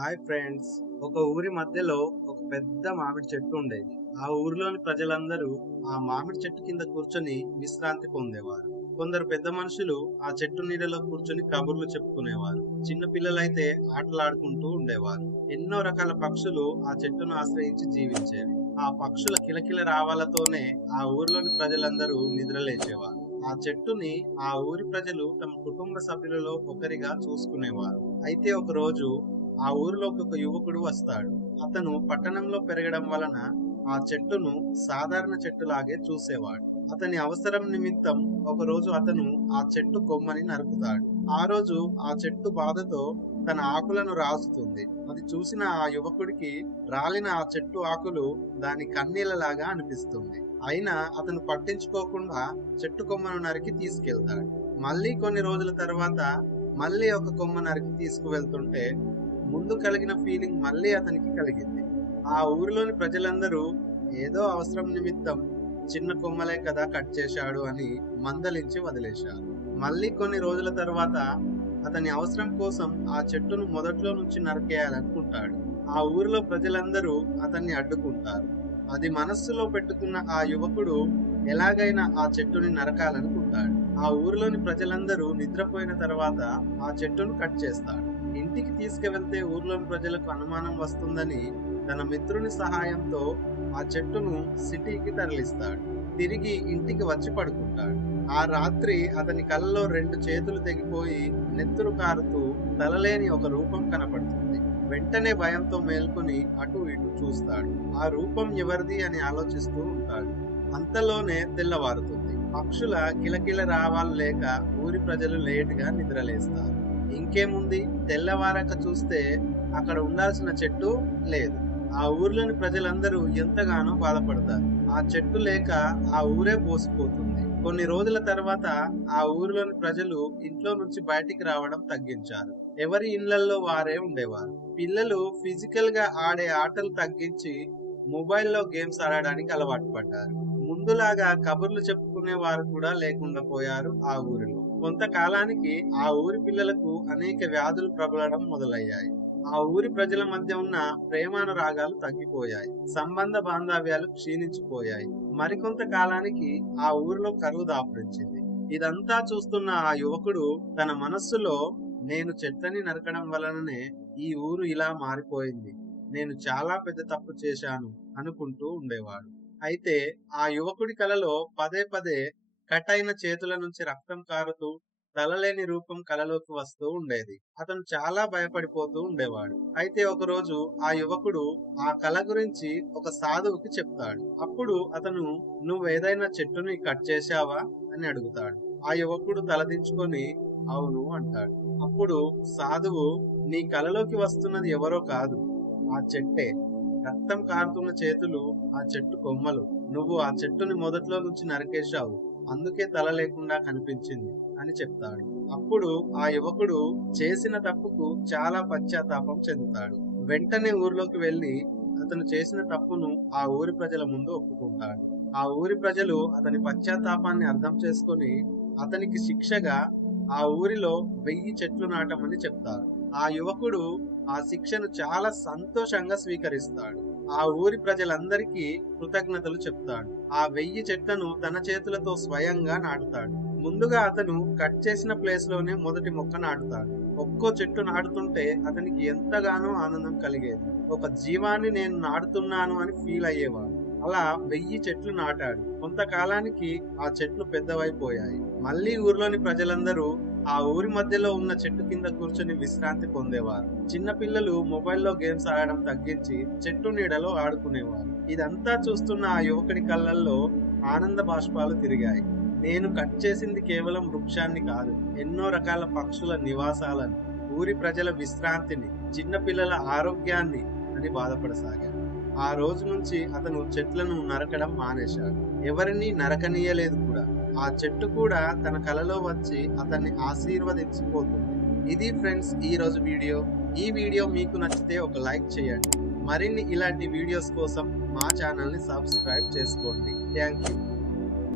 Hi friends. ఒక ఊరి మధ్యలో ఒక పెద్ద మామిడి చెట్టు ఉండేది. ఆ ఊరిలోని ప్రజలందరూ ఆ మామిడి చెట్టు కింద కూర్చొని విశ్రాంతి పొందేవారు. కొందరు పెద్ద మనుషులు ఆ చెట్టు నీడలో కూర్చొని కబుర్లు చెప్పుకునేవారు. చిన్న పిల్లలైతే ఆటలాడుకుంటూ ఉండేవారు. ఎన్నో రకాల పక్షులు ఆ చెట్టును ఆశ్రయించి జీవించేవి. ఆ పక్షుల కిలకిల రావాలతోనే ఆ ఊరిలోని ప్రజలందరూ నిద్రలేచేవారు. ఆ చెట్టుని ఆ ఊరి ప్రజలు తమ కుటుంబ సభ్యులలో ఒకరిగా చూసుకునేవారు. అయితే ఒక రోజు ఆ ఊరిలోకి ఒక యువకుడు వస్తాడు. అతను పట్టణంలో పెరగడం వలన ఆ చెట్టును సాధారణ చెట్టులాగే చూసేవాడు. అతని అవసరం నిమిత్తం ఒక రోజు అతను ఆ చెట్టు కొమ్మని నరుకుతాడు. ఆ రోజు ఆ చెట్టు బాధతో తన ఆకులను రాసుతుంది అది చూసిన ఆ యువకుడికి రాలిన ఆ చెట్టు ఆకులు దాని కన్నీళ్ళలాగా అనిపిస్తుంది. అయినా అతను పట్టించుకోకుండా చెట్టు కొమ్మను నరికి తీసుకెళ్తాడు. మళ్ళీ కొన్ని రోజుల తర్వాత మళ్ళీ ఒక కొమ్మ నరికి తీసుకువెళ్తుంటే ముందు కలిగిన ఫీలింగ్ మళ్ళీ అతనికి కలిగింది. ఆ ఊరిలోని ప్రజలందరూ ఏదో అవసరం నిమిత్తం చిన్న కొమ్మలే కదా కట్ చేశాడు అని మందలించి వదిలేశారు. మళ్ళీ కొన్ని రోజుల తర్వాత అతని అవసరం కోసం ఆ చెట్టును మొదట్లో నుంచి నరికేయాలనుకుంటాడు. ఆ ఊరిలో ప్రజలందరూ అతన్ని అడ్డుకుంటారు. అది మనస్సులో పెట్టుకున్న ఆ యువకుడు ఎలాగైనా ఆ చెట్టుని నరకాలనుకుంటాడు. ఆ ఊరిలోని ప్రజలందరూ నిద్రపోయిన తర్వాత ఆ చెట్టును కట్ చేస్తాడు. ఇంటికి తీసుకువెళ్తే ఊర్లోని ప్రజలకు అనుమానం వస్తుందని తన మిత్రుని సహాయంతో ఆ చెట్టును సిటీకి తరలిస్తాడు. తిరిగి ఇంటికి వచ్చి పడుకుంటాడు. ఆ రాత్రి అతని కళ్ళలో రెండు చేతులు తెగిపోయి నెత్తురు కారుతూ తలలేని ఒక రూపం కనపడుతుంది. వెంటనే భయంతో మేల్కొని అటు ఇటు చూస్తాడు. ఆ రూపం ఎవరిది అని ఆలోచిస్తూ ఉంటాడు. అంతలోనే తెల్లవారుతుంది. పక్షుల కిలకిల రావాలు లేక ఊరి ప్రజలు లేటుగా నిద్రలేస్తారు. ఇంకేముంది? తెల్లవారక చూస్తే అక్కడ ఉండాల్సిన చెట్టు లేదు. ఆ ఊర్లోని ప్రజలందరూ ఎంతగానో బాధపడతారు. ఆ చెట్టు లేక ఆ ఊరే పోసిపోతుంది. కొన్ని రోజుల తర్వాత ఆ ఊరిలోని ప్రజలు ఇంట్లో నుంచి బయటికి రావడం తగ్గించారు. ఎవరి ఇళ్ళలో వారే ఉండేవారు. పిల్లలు ఫిజికల్గా ఆడే ఆటలు తగ్గించి మొబైల్లో గేమ్స్ ఆడడానికి అలవాటు పడ్డారు. ముందులాగా కబుర్లు చెప్పుకునే వారు కూడా లేకుండా పోయారు ఆ ఊరిలో. కొంతకాలానికి ఆ ఊరి పిల్లలకు అనేక వ్యాధులు ప్రబలడం మొదలయ్యాయి. ఆ ఊరి ప్రజల మధ్య ఉన్న ప్రేమానురాగాలు తగ్గిపోయాయి. సంబంధ బాంధవ్యాలు క్షీణించిపోయాయి. మరికొంత కాలానికి ఆ ఊరిలో కరువు దాపురించింది. ఇదంతా చూస్తున్న ఆ యువకుడు తన మనస్సులో నేను చెట్లని నరకడం వలననే ఈ ఊరు ఇలా మారిపోయింది. నేను చాలా పెద్ద తప్పు చేశాను అనుకుంటూ ఉండేవాడు. అయితే ఆ యువకుడి కలలో పదే పదే కట్ అయిన చేతుల నుంచి రక్తం కారుతూ తలలేని రూపం కలలోకి వస్తూ ఉండేది. అతను చాలా భయపడిపోతూ ఉండేవాడు. అయితే ఒక రోజు ఆ యువకుడు ఆ కళ గురించి ఒక సాధువుకి చెప్తాడు. అప్పుడు అతను నువ్వేదైనా చెట్టుని కట్ చేశావా? అని అడుగుతాడు. ఆ యువకుడు తలదించుకొని అవును అంటాడు. అప్పుడు సాధువు నీ కలలోకి వస్తున్నది ఎవరో కాదు. ఆ చెట్టే. రక్తం కారుతున్న చేతులు ఆ చెట్టు కొమ్మలు. నువ్వు ఆ చెట్టుని మొదట్లో నుంచి నరికేశావు. అందుకే తల లేకుండా కనిపించింది అని చెప్తాడు. అప్పుడు ఆ యువకుడు చేసిన తప్పుకు చాలా పశ్చాత్తాపం చెందుతాడు. వెంటనే ఊర్లోకి వెళ్ళి అతను చేసిన తప్పును ఆ ఊరి ప్రజల ముందు ఒప్పుకుంటాడు. ఆ ఊరి ప్రజలు అతని పశ్చాత్తాపాన్ని అర్థం చేసుకొని అతనికి శిక్షగా ఆ ఊరిలో వెయ్యి చెట్లు నాటమని చెప్తారు. ఆ యువకుడు ఆ శిక్షను చాలా సంతోషంగా స్వీకరిస్తాడు. ఆ ఊరి ప్రజలందరికీ కృతజ్ఞతలు చెప్తాడు. ఆ వెయ్యి చెట్లను తన చేతులతో స్వయంగా నాటుతాడు. ముందుగా అతను కట్ చేసిన ప్లేస్లోనే మొదటి మొక్క నాటుతాడు. ఒక్కో చెట్టు నాటుతుంటే అతనికి ఎంతగానో ఆనందం కలిగేది. ఒక జీవాన్ని నేను నాటుతున్నాను అని ఫీల్ అయ్యేవాడు. అలా వెయ్యి చెట్లు నాటాడు. కొంతకాలానికి ఆ చెట్లు పెద్దవైపోయాయి. మళ్ళీ ఊర్లోని ప్రజలందరూ ఆ ఊరి మధ్యలో ఉన్న చెట్టు కింద కూర్చొని విశ్రాంతి పొందేవారు. చిన్న పిల్లలు మొబైల్లో గేమ్స్ ఆడడం తగ్గించి చెట్టు నీడలో ఆడుకునేవారు. ఇదంతా చూస్తున్న ఆ యువకుడి కళ్ళల్లో ఆనంద బాష్పాలు తిరిగాయి. నేను కట్ చేసింది కేవలం వృక్షాన్ని కాదు ఎన్నో రకాల పక్షుల నివాసాలను ఊరి ప్రజల విశ్రాంతిని చిన్నపిల్లల ఆరోగ్యాన్ని అని బాధపడసాగాను. ఆ రోజు నుంచి అతను చెట్లను నరకడం మానేశాడు. ఎవరిని నరకనీయలేదు కూడా. ఆ చెట్టు కూడా తన కలలో వచ్చి అతన్ని ఆశీర్వదించిపోతుంది. ఇది ఫ్రెండ్స్ ఈ రోజు వీడియో. ఈ వీడియో మీకు నచ్చితే ఒక లైక్ చేయండి. మరిన్ని ఇలాంటి వీడియోస్ కోసం మా ఛానల్ని సబ్స్క్రైబ్ చేసుకోండి. Thank you.